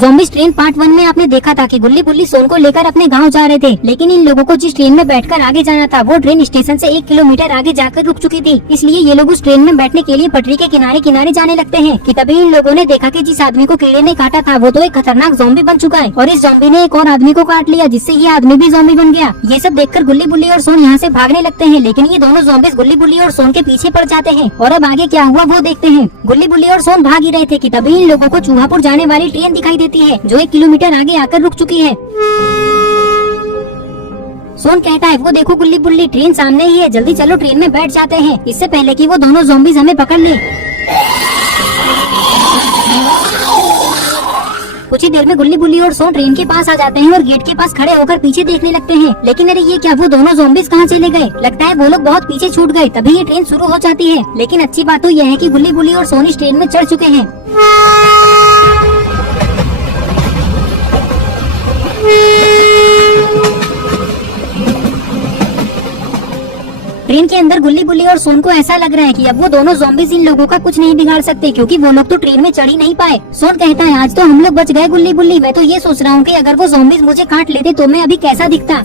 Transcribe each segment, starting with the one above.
Zombies train part 1 में आपने देखा था कि गुल्ली बुल्ली सोन को लेकर अपने गांव जा रहे थे, लेकिन इन लोगों को जिस ट्रेन में बैठकर आगे जाना था वो ट्रेन स्टेशन से 1 किलोमीटर आगे जाकर रुक चुकी थी। इसलिए ये लोग उस ट्रेन में बैठने के लिए पटरी के किनारे किनारे जाने लगते हैं कि तभी इन लोगों ने देखा कि जिस आदमी को कीड़े ने काटा था वो तो एक खतरनाक ज़ॉम्बी बन चुका है और इस ज़ॉम्बी ने एक और आदमी को काट लिया, जिससे ये आदमी भी ज़ॉम्बी बन गया। ये सब देखकर गुल्ली बुल्ली और सोन यहाँ से भागने लगते हैं, लेकिन ये दोनों ज़ॉम्बीज़ गुल्ली बुल्ली और सोन के पीछे पड़ जाते हैं। और अब आगे क्या हुआ वो देखते हैं। गुल्ली बुल्ली और सोन भाग ही रहे थे कि तभी इन लोगों को चूहापुर जाने वाली ट्रेन दिखाई देती है, जो 1 किलोमीटर आगे आकर रुक चुकी है। सोन कहता है वो देखो गुल्ली बुल्ली, ट्रेन सामने ही है, जल्दी चलो ट्रेन में बैठ जाते हैं, इससे पहले कि वो दोनों ज़ॉम्बीज़ हमें पकड़ ले। कुछ ही देर में गुल्ली बुल्ली और सोन ट्रेन के पास आ जाते हैं और गेट के पास खड़े होकर पीछे देखने लगते हैं। लेकिन अरे ये क्या, वो दोनों ज़ॉम्बीज़ कहाँ चले गए? लगता है वो लोग बहुत पीछे छूट गए। तभी ये ट्रेन शुरू हो जाती है। लेकिन अच्छी बात तो यह है कि गुल्ली बुल्ली और सोन इस ट्रेन में चढ़ चुके हैं। ट्रेन के अंदर गुल्ली बुल्ली और सोन को ऐसा लग रहा है कि अब वो दोनों ज़ॉम्बीज़ इन लोगों का कुछ नहीं बिगाड़ सकते, क्योंकि वो लोग तो ट्रेन में चढ़ ही नहीं पाए। सोन कहता है आज तो हम लोग बच गए गुल्ली बुल्ली। मैं तो ये सोच रहा हूँ कि अगर वो ज़ॉम्बीज़ मुझे काट लेते तो मैं अभी कैसा दिखता।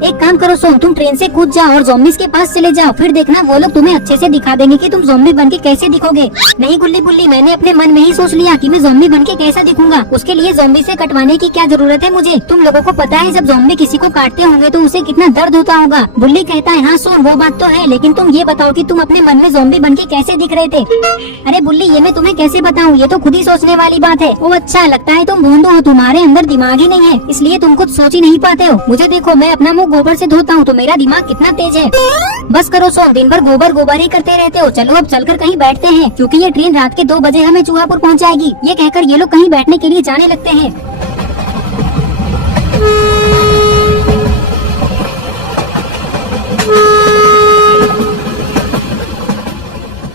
एक काम करो सोन, तुम ट्रेन से कूद जाओ और ज़ॉम्बीज़ के पास चले जाओ, फिर देखना वो लोग तुम्हें अच्छे से दिखा देंगे कि तुम ज़ॉम्बी बनके कैसे दिखोगे। नहीं गुल्ली बुल्ली, मैंने अपने मन में ही सोच लिया कि मैं ज़ॉम्बी बनके कैसा दिखूंगा। उसके लिए ज़ॉम्बी से कटवाने की क्या जरूरत है मुझे? तुम लोगों को पता है जब ज़ॉम्बी किसी को काटते होंगे तो उसे कितना दर्द होता होगा। बुल्ली कहता है हाँ सोन वो बात तो है, लेकिन तुम ये बताओ कि तुम अपने मन में ज़ॉम्बी बनके कैसे दिख रहे थे? अरे बुल्ली ये मैं तुम्हें कैसे बताऊँ, ये तो खुद ही सोचने वाली बात है। ओ अच्छा, लगता है तुम भोंदू हो, तुम्हारे अंदर दिमाग ही नहीं है, इसलिए तुम कुछ सोच ही नहीं पाते हो। मुझे देखो, मैं अपना मुँह गोबर से धोता हूँ तो मेरा दिमाग कितना तेज है। बस करो सोन, दिन भर गोबर गोबर ही करते रहते हो। चलो अब चलकर कहीं बैठते हैं, क्योंकि ये ट्रेन रात के 2 बजे हमें चूहापुर पहुंचाएगी। ये कहकर ये लोग कहीं बैठने के लिए जाने लगते हैं।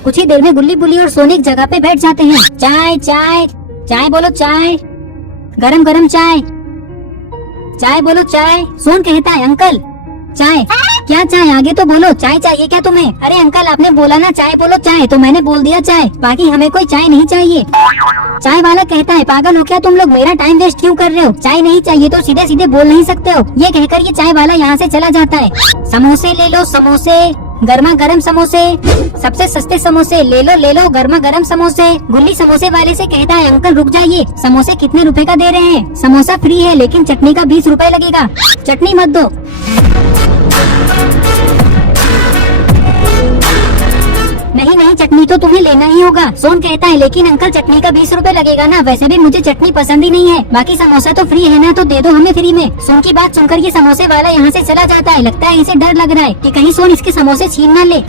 कुछ ही देर में गुल्ली बुल्ली और सोन एक जगह पे बैठ जाते हैं। चाय चाय चाय बोलो, चाय गरम गरम चाय, चाय बोलो चाय। सोन कहता है अंकल चाय। क्या चाय? आगे तो बोलो, चाय चाहिए क्या तुम्हें? अरे अंकल आपने बोला ना चाय बोलो चाय, तो मैंने बोल दिया चाय, बाकी हमें कोई चाय नहीं चाहिए। चाय वाला कहता है पागल हो क्या तुम लोग, मेरा टाइम वेस्ट क्यों कर रहे हो? चाय नहीं चाहिए तो सीधे सीधे बोल नहीं सकते हो। ये कहकर ये चाय वाला यहाँ से चला जाता है। समोसे ले लो समोसे, गर्मा गर्म समोसे, सबसे सस्ते समोसे ले लो गर्मा गर्म समोसे। गुल्ली समोसे वाले से कहता है अंकल रुक जाइए, समोसे कितने रुपए का दे रहे हैं? समोसा फ्री है लेकिन चटनी का 20 रुपए लगेगा। चटनी मत दो। नहीं चटनी तो तुम्हें लेना ही होगा। सोन कहता है लेकिन अंकल चटनी का 20 रुपए लगेगा ना, वैसे भी मुझे चटनी पसंद ही नहीं है, बाकी समोसा तो फ्री है ना, तो दे दो हमें फ्री में। सोन की बात सुनकर ये समोसे वाला यहाँ से चला जाता है। लगता है इसे डर लग रहा है कि कहीं सोन इसके समोसे छीन ना ले।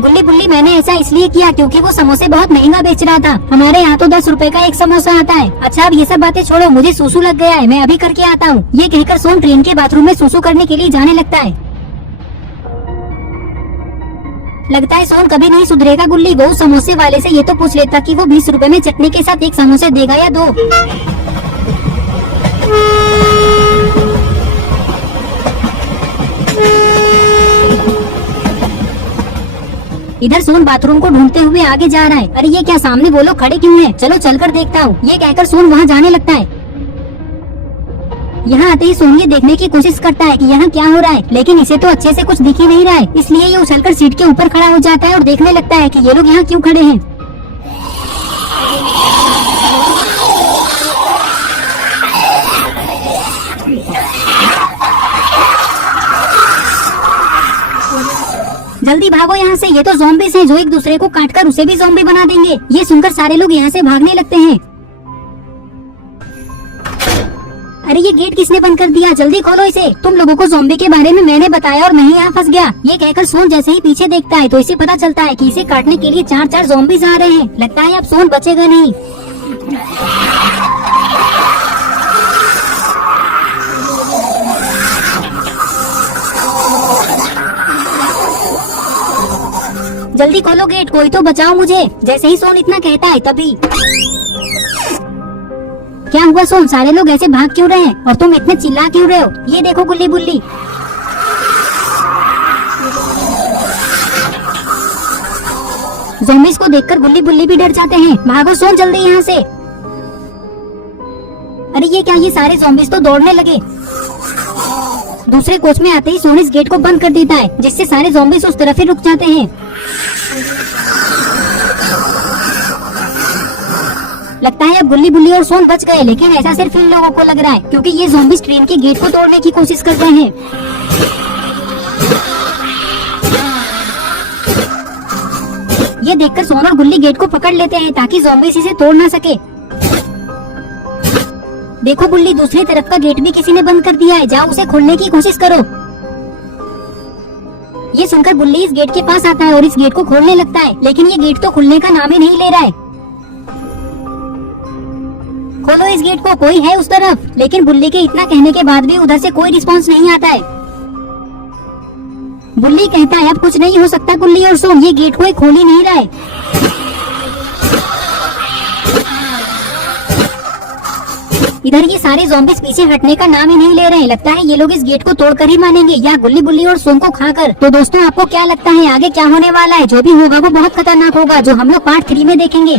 गुल्ली बुल्ली मैंने ऐसा इसलिए किया क्योंकि वो समोसे बहुत महंगा बेच रहा था। हमारे यहाँ तो 10 रुपए का एक समोसा आता है। अच्छा अब ये सब बातें छोड़ो, मुझे सूसू लग गया है, मैं अभी करके आता हूँ। ये कहकर सोन ट्रेन के बाथरूम में सूसू करने के लिए जाने लगता है। लगता है सोन कभी नहीं सुधरेगा गुल्ली। वो समोसे वाले से ये तो पूछ लेता कि वो 20 रुपए में चटनी के साथ एक समोसे देगा या 2। इधर सोन बाथरूम को ढूंढते हुए आगे जा रहा है। अरे ये क्या, सामने वो लोग खड़े क्यों हैं? चलो चलकर देखता हूँ। ये कहकर सोन वहाँ जाने लगता है। यहाँ आते ही सोन ये देखने की कोशिश करता है कि यहाँ क्या हो रहा है, लेकिन इसे तो अच्छे से कुछ दिख ही नहीं रहा है, इसलिए ये उछलकर सीट के ऊपर खड़ा हो जाता है और देखने लगता है कि ये लोग यहाँ क्यों खड़े हैं। जल्दी भागो यहाँ से, ये तो ज़ॉम्बीज़ हैं जो एक दूसरे को काटकर उसे भी ज़ॉम्बी बना देंगे। ये सुनकर सारे लोग यहाँ से भागने लगते हैं। अरे ये गेट किसने बंद कर दिया? जल्दी खोलो इसे। तुम लोगों को ज़ॉम्बी के बारे में मैंने बताया और मैं ही यहाँ फंस गया। ये कहकर सोन जैसे ही पीछे देखता है तो इसे पता चलता है कि इसे काटने के लिए 4 ज़ॉम्बीज़ आ रहे हैं। लगता है अब सोन बचेगा नहीं। जल्दी खोलो गेट, कोई तो बचाओ मुझे। जैसे ही सोन इतना कहता है तभी क्या हुआ सोन, सारे लोग ऐसे भाग क्यों रहे हैं और तुम इतने चिल्ला क्यों रहे हो? ये देखो गुल्ली बुल्ली। ज़ॉम्बीज़ को देखकर गुल्ली बुल्ली भी डर जाते हैं। भागो सोन जल्दी यहाँ से। अरे ये क्या, ये सारे ज़ॉम्बीज़ तो दौड़ने लगे। दूसरे कोच में आते ही सोन इस गेट को बंद कर देता है, जिससे सारे ज़ॉम्बीज़ उस तरफ ही रुक जाते हैं। लगता है अब गुल्ली बुल्ली और सोन बच गए, लेकिन ऐसा सिर्फ इन लोगों को लग रहा है, क्योंकि ये ज़ॉम्बीज़ ट्रेन के गेट को तोड़ने की कोशिश कर रहे हैं। ये देखकर सोन और गुल्ली गेट को पकड़ लेते हैं ताकि ज़ॉम्बीज़ इसे तोड़ ना सके। देखो गुल्ली, दूसरी तरफ का गेट भी किसी ने बंद कर दिया है, जाओ उसे खोलने की कोशिश करो। ये सुनकर गुल्ली इस गेट के पास आता है और इस गेट को खोलने लगता है, लेकिन ये गेट तो खुलने का नाम ही नहीं ले रहा है। खोलो इस गेट को, कोई है उस तरफ। लेकिन गुल्ली के इतना कहने के बाद भी उधर से कोई रिस्पांस नहीं आता है। गुल्ली कहता है अब कुछ नहीं हो सकता गुल्ली और सोन, ये गेट कोई खोल ही नहीं रहा है। इधर ये सारे ज़ॉम्बीज़ पीछे हटने का नाम ही नहीं ले रहे हैं। लगता है ये लोग इस गेट को तोड़कर ही मानेंगे, या गुल्ली बुल्ली और सोन को खाकर। तो दोस्तों आपको क्या लगता है आगे क्या होने वाला है? जो भी होगा वो बहुत खतरनाक होगा, जो हम लोग पार्ट 3 में देखेंगे।